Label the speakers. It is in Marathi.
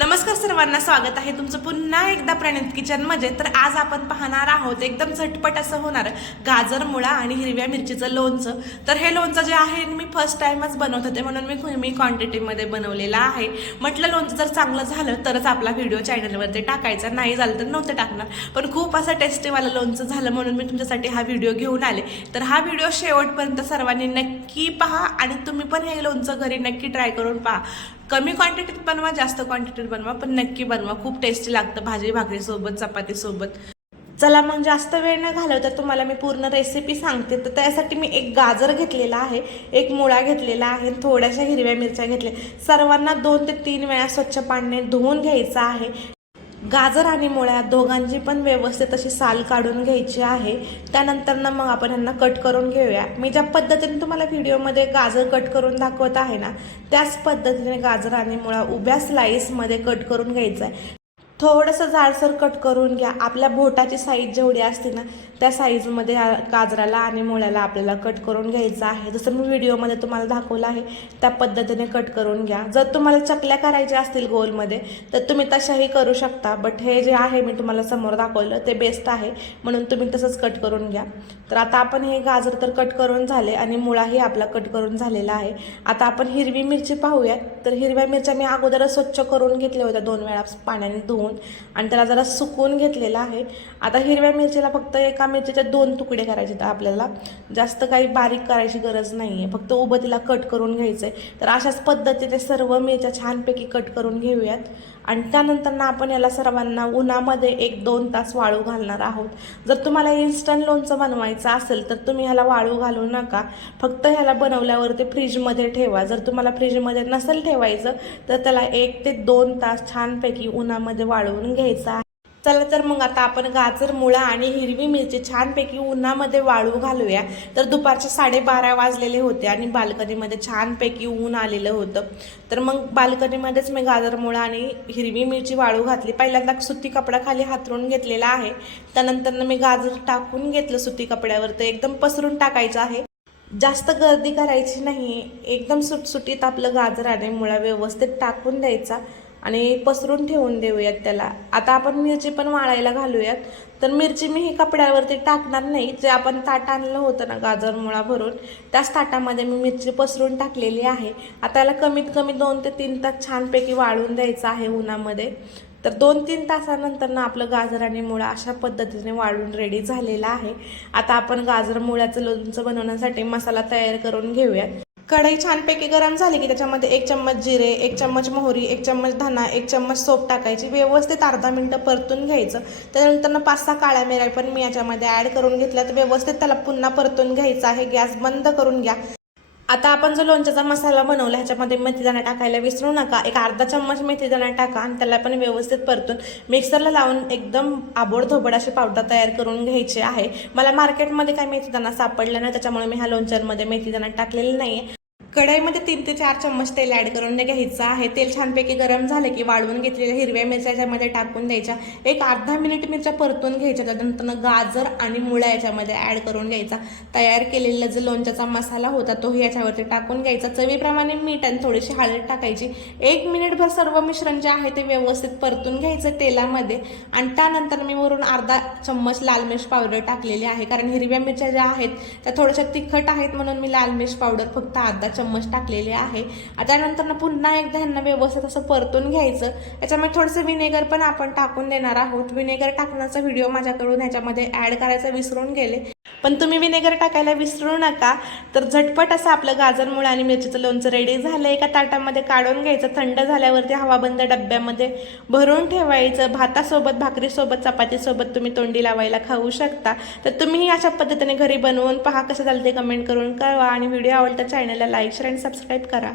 Speaker 1: नमस्कार सर्वांना स्वागत आहे तुमचं पुन्हा एकदा प्रणित किचनमध्ये तर आज आपण पाहणार आहोत एकदम झटपट असं होणार गाजर मुळा आणि हिरव्या मिरचीचं लोणचं. तर हे लोणचं जे आहे मी फर्स्ट टाइमच बनवत होते म्हणून मी कमी क्वांटिटीमध्ये बनवलेलं आहे. म्हटलं लोणचं जर चांगलं झालं तरच आपला व्हिडिओ चॅनलवरती टाकायचा. नाही झालं तर नव्हतं टाकणार. पण खूप असं टेस्टीवालं लोणचं झालं म्हणून मी तुमच्यासाठी हा व्हिडिओ घेऊन आले. तर हा व्हिडिओ शेवटपर्यंत सर्वांनी नक्की पहा आणि तुम्ही पण हे लोणचं घरी नक्की ट्राय करून पहा. कमी क्वांटिटीत बनवा जास्त क्वांटिटीत बनवा पण नक्की बनवा. खूप टेस्टी लागतं भाजी भाकरीसोबत चपातीसोबत चला मग जास्त वेळ न घालवता तुम्हाला मी पूर्ण रेसिपी सांगते. तर त्यासाठी मी एक गाजर घेतलेला आहे एक मुळा घेतलेला आहे थोड्याशा हिरव्या मिरच्या घेतल्या. सर्वांना दोन ते तीन वेळा स्वच्छ पाण्याने धुवून घ्यायचं आहे. गाजर आणि मुळ्या दोघांची पण व्यवस्थित अशी साल काढून घ्यायची आहे. त्यानंतर ना मग आपण यांना कट करून घेऊया. मी ज्या पद्धतीने तुम्हाला व्हिडिओमध्ये गाजर कट करून दाखवत आहे ना त्याच पद्धतीने गाजर आणि मुळा उभ्या स्लाईसमध्ये कट करून घ्यायचं आहे थोडंसं जाडसर कट करून घ्या. आपल्या बोटाची साईज जेवढी असते ना त्या साईजमध्ये गाजराला आणि मुळ्याला आपल्याला कट करून घ्यायचं आहे. जसं मी व्हिडिओमध्ये तुम्हाला दाखवलं आहे त्या पद्धतीने कट करून घ्या. जर तुम्हाला चकल्या करायच्या असतील गोलमध्ये तर तुम्ही तशाही करू शकता. बट हे जे आहे मी तुम्हाला समोर दाखवलं ते बेस्ट आहे. म्हणून तुम्ही तसंच कट करून घ्या. तर आता आपण हे गाजर तर कट करून झाले आणि मुळाही आपला कट करून झालेला आहे. आता आपण हिरवी मिरची पाहूयात. तर हिरव्या मिरच्या मी अगोदरच स्वच्छ करून घेतल्या होत्या दोन वेळा पाण्याने धुवून. आणि त्याला जरा सुकवून घेतलेला आहे. आता हिरव्या मिरचीला फक्त एका मिरचीचे दोन तुकडे करायचे आहेत आपल्याला. जास्त काही बारीक करायची गरज नाही आहे फक्त उभं तिला कट करून घ्यायचं आहे तर अशाच पद्धतीने सर्व मिरच्या छानपैकी कट करून घेऊयात. आणि त्यानंतर ना आपण याला सर्वांना उन्हामध्ये एक दोन तास वाळू घालणार आहोत. जर तुम्हाला इन्स्टंट लोणचं बनवायचं असेल तर तुम्ही ह्याला वाळू घालू नका. फक्त ह्याला बनवल्यावर ते फ्रीजमध्ये ठेवा. जर तुम्हाला फ्रीजमध्ये नसेल ठेवायचं तर त्याला एक ते दोन तास छानपैकी उन्हामध्ये वाळवून घ्यायचं आहे. चला तर मग आता आपण गाजर मुळा आणि हिरवी मिरची छानपैकी उन्हामध्ये वाळू घालूया. तर दुपारचे साडेबारा वाजलेले होते आणि बाल्कनीमध्ये छानपैकी ऊन आलेलं होतं. तर मग बाल्कनीमध्येच मी गाजर मुळा आणि हिरवी मिरची वाळू घातली. पहिल्यांदा सुती कपडा खाली हातरून घेतलेला आहे. त्यानंतर मी गाजर टाकून घेतलं सुती कपड्यावर. तर एकदम पसरून टाकायचं आहे. जास्त गर्दी करायची नाही. एकदम सुटसुटीत आपलं गाजर आणि मुळा व्यवस्थित टाकून द्यायचा. आणि पसरून ठेवून देऊयात त्याला. आता आपण मिरची पण वाळायला घालूयात. तर मिरची मी ही कपड्यावरती टाकणार नाही. जे आपण ताट आणलं होतं ना गाजर मुळा भरून त्याच ताटामध्ये मी मिरची पसरून टाकलेली आहे. आता याला कमीत कमी दोन ते तीन तास छानपैकी वाळून द्यायचं आहे उन्हामध्ये. तर दोन तीन तासानंतर ना आपलं गाजर आणि मुळा अशा पद्धतीने वाळून रेडी झालेला आहे. आता आपण गाजर मुळ्याचं लोणचं बनवण्यासाठी मसाला तयार करून घेऊयात. कढई छानपैकी गरम झाली की त्याच्यामध्ये एक चम्मच जिरे एक चम्मच मोहरी एक चम्मच धना एक चम्मच सोप टाकायची. व्यवस्थित अर्धा मिनटं परतून घ्यायचं. त्यानंतर पाच सहा काळ्या मिऱ्या पण मी याच्यामध्ये ॲड करून घेतल्या तर व्यवस्थित त्याला पुन्हा परतून घ्यायचं आहे. गॅस बंद करून घ्या. आता आपण जो लोणच्याचा मसाला बनवला ह्याच्यामध्ये मेथीदाणा टाकायला विसरू नका. एक अर्धा चम्मच मेथीदाणा टाका आणि त्याला पण व्यवस्थित परतून मिक्सरला लावून एकदम आबोडधोबड अशी पावडर तयार करून घ्यायची आहे. मला मार्केटमध्ये काही मेथीदाणा सापडला नाही त्याच्यामुळे मी ह्या लोणच्यांमध्ये मेथीदाणा टाकलेला नाही कढईमध्ये तीन ते चार चम्मच तेल ॲड करून घ्यायचं आहे तेल छानपैकी गरम झालं की वाळवून घेतलेल्या हिरव्या मिरच्या याच्यामध्ये टाकून द्यायच्या. एक अर्धा मिनिट मिरच्या परतून घ्यायच्या त्यानंतर गाजर आणि मुळा याच्यामध्ये ॲड करून घ्यायचा. तयार केलेला जो लोणच्याचा मसाला होता तोही याच्यावरती टाकून घ्यायचा. चवीप्रमाणे मीठ आणि थोडीशी हळद टाकायची. एक मिनिटभर सर्व मिश्रण जे आहे ते व्यवस्थित परतून घ्यायचं तेलामध्ये आणि त्यानंतर मी वरून अर्धा चम्मच लाल मिर्च पावडर टाकलेली आहे. कारण हिरव्या मिरच्या ज्या आहेत त्या थोड्याशा तिखट आहेत म्हणून मी लाल मिर्च पावडर फक्त अर्धा चम्मच टाकलेले आहे. त्यानंतर ना पुन्हा एकदा ह्यांना व्यवस्थित असं परतून घ्यायचं. याच्यामध्ये थोडंसं विनेगर पण आपण टाकून देणार आहोत. विनेगर टाकण्याचा व्हिडिओ माझ्याकडून ह्याच्यामध्ये ॲड करायचा विसरून गेले. पण तुम्ही विनेगर टाकायला विसरू नका. तर झटपट असं आपलं गाजर मुळा आणि मिरचीचं लोणचं रेडी झालं एका ताटामध्ये काढून घ्यायचं. थंड झाल्यावरती हवाबंद डब्यामध्ये भरून ठेवायचं. भातासोबत भाकरीसोबत चपातीसोबत तुम्ही तोंडी लावायला खाऊ शकता. तर तुम्हीही अशा पद्धतीने घरी बनवून पहा कसं झालं ते कमेंट करून कळवा. आणि व्हिडिओ आवडता चॅनलला लाईक शेअर आणि सबस्क्राईब करा.